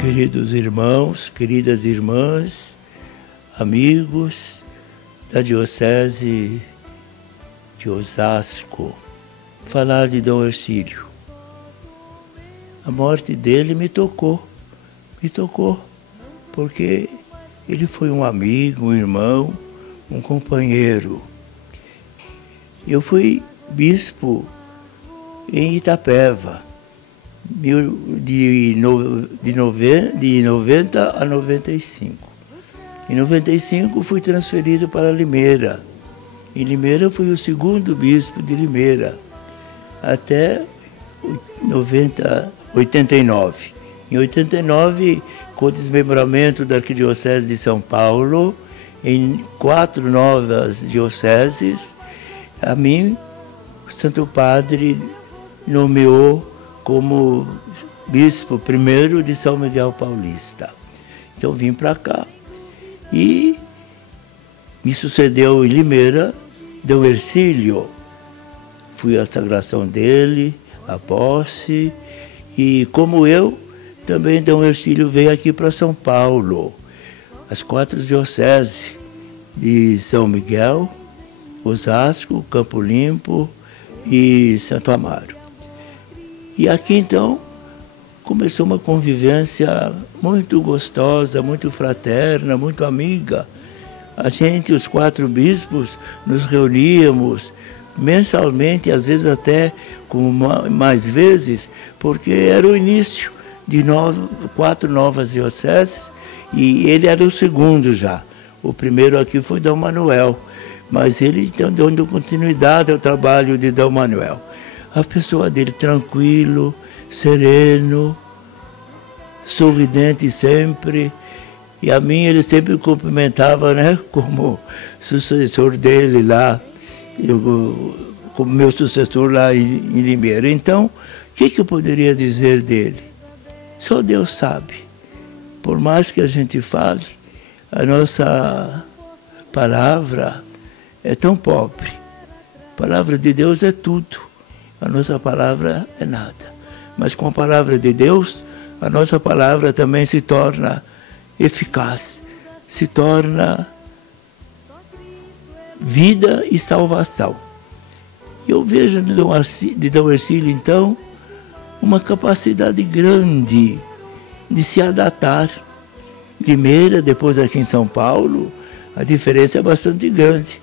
Queridos irmãos, queridas irmãs, amigos da Diocese de Osasco, falar de Dom Hercílio. A morte dele me tocou, porque ele foi um amigo, um irmão, um companheiro. Eu fui bispo em Itapeva, de 90 a 95. Em 95 fui transferido para Limeira. Em Limeira fui o segundo bispo de Limeira, até 89. Em 89, com o desmembramento da Arquidiocese de São Paulo, em 4 novas dioceses, a mim, o Santo Padre nomeou como bispo primeiro de São Miguel Paulista. Então vim para cá e me sucedeu em Limeira Dom Hercílio. Fui à sagração dele, à posse, e como eu, também Dom Hercílio veio aqui para São Paulo, as 4 dioceses de São Miguel, Osasco, Campo Limpo e Santo Amaro. E aqui, então, começou uma convivência muito gostosa, muito fraterna, muito amiga. A gente, os 4 bispos, nos reuníamos mensalmente, às vezes até com mais vezes, porque era o início de 4 novas dioceses, e ele era o segundo já. O primeiro aqui foi Dom Manuel, mas ele, então, dando continuidade ao trabalho de Dom Manuel. A pessoa dele tranquilo, sereno, sorridente sempre. E a mim ele sempre cumprimentava, né, como sucessor dele lá, como meu sucessor lá em Limeira. Então, o que eu poderia dizer dele? Só Deus sabe. Por mais que a gente fale, a nossa palavra é tão pobre. A palavra de Deus é tudo. A nossa palavra é nada. Mas com a palavra de Deus, a nossa palavra também se torna eficaz, se torna vida e salvação. Eu vejo de Dom Hercílio, então, uma capacidade grande de se adaptar. Limeira, depois aqui em São Paulo, a diferença é bastante grande.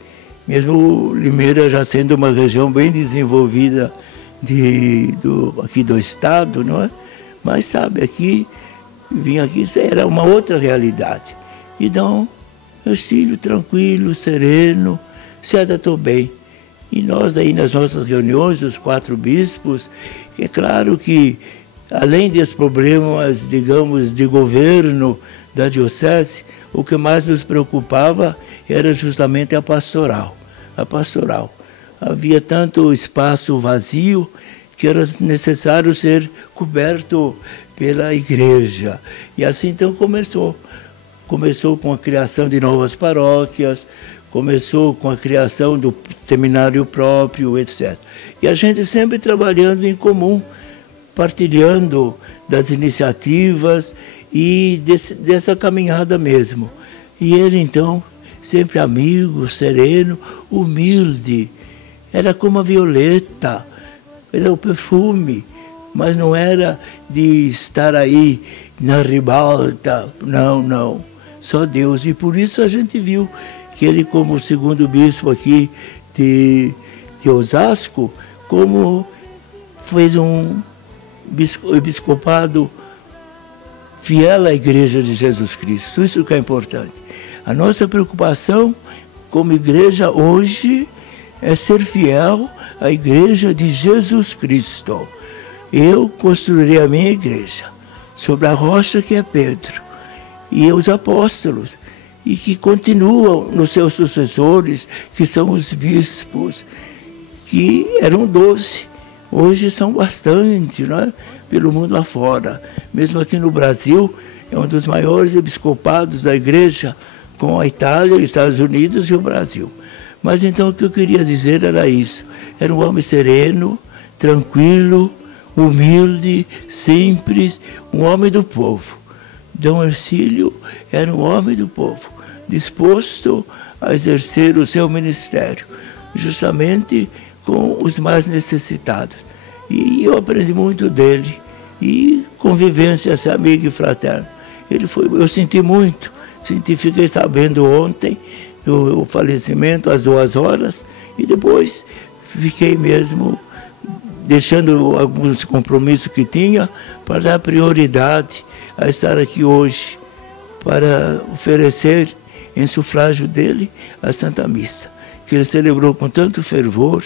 Mesmo Limeira já sendo uma região bem desenvolvida aqui do estado, não é? Mas sabe, vim aqui, era uma outra realidade. Então, Hercílio tranquilo, sereno, se adaptou bem. E nós aí nas nossas reuniões, os 4 bispos, é claro que além desses problemas, digamos, de governo da diocese, o que mais nos preocupava era justamente a pastoral. Havia tanto espaço vazio que era necessário ser coberto pela igreja. E assim então começou. Começou com a criação de novas paróquias, começou com a criação do seminário próprio, etc. E a gente sempre trabalhando em comum, partilhando das iniciativas e dessa caminhada mesmo. E ele então, sempre amigo, sereno, humilde, era como a violeta, era o perfume, mas não era de estar aí na ribalta, não, só Deus. E por isso a gente viu que ele, como segundo bispo aqui de Osasco, como fez um episcopado fiel à Igreja de Jesus Cristo. Isso que é importante. A nossa preocupação como igreja hoje é ser fiel à Igreja de Jesus Cristo. Eu construirei a minha igreja sobre a rocha que é Pedro e os apóstolos, e que continuam nos seus sucessores, que são os bispos, que eram 12. Hoje são bastante, não é? Pelo mundo lá fora. Mesmo aqui no Brasil, é um dos maiores episcopados da igreja, com a Itália, os Estados Unidos e o Brasil. Mas então o que eu queria dizer era isso. Era um homem sereno, tranquilo, humilde, simples, um homem do povo. Dom Hercílio era um homem do povo, disposto a exercer o seu ministério, justamente com os mais necessitados. E eu aprendi muito dele, e convivência essa amiga e fraterna. Eu senti muito, fiquei sabendo ontem do falecimento às 2 horas, e depois fiquei mesmo deixando alguns compromissos que tinha para dar prioridade a estar aqui hoje, para oferecer em sufrágio dele a Santa Missa, que ele celebrou com tanto fervor,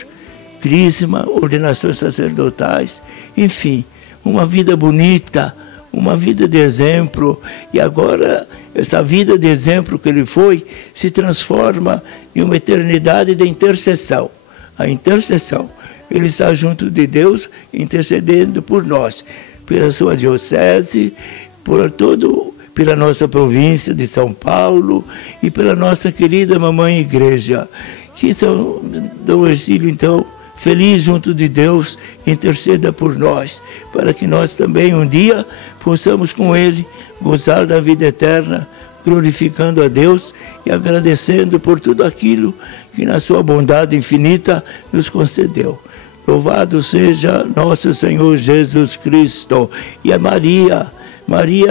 crisma, ordenações sacerdotais, enfim, uma vida bonita, uma vida de exemplo. E agora essa vida de exemplo que ele foi se transforma em uma eternidade de intercessão. A intercessão. Ele está junto de Deus intercedendo por nós, pela sua diocese, pela nossa província de São Paulo e pela nossa querida mamãe igreja. Que São Dom Hercílio, então, feliz junto de Deus, interceda por nós, para que nós também um dia possamos com ele gozar da vida eterna, glorificando a Deus e agradecendo por tudo aquilo que na sua bondade infinita nos concedeu. Louvado seja nosso Senhor Jesus Cristo e a Maria,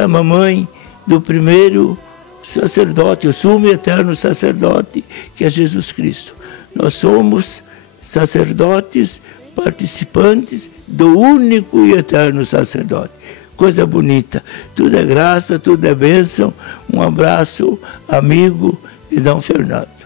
a mamãe do primeiro sacerdote, o sumo e eterno sacerdote, que é Jesus Cristo. Nós somos sacerdotes, participantes do único e eterno sacerdote. Coisa bonita. Tudo é graça, tudo é bênção. Um abraço, amigo de Dom Fernando.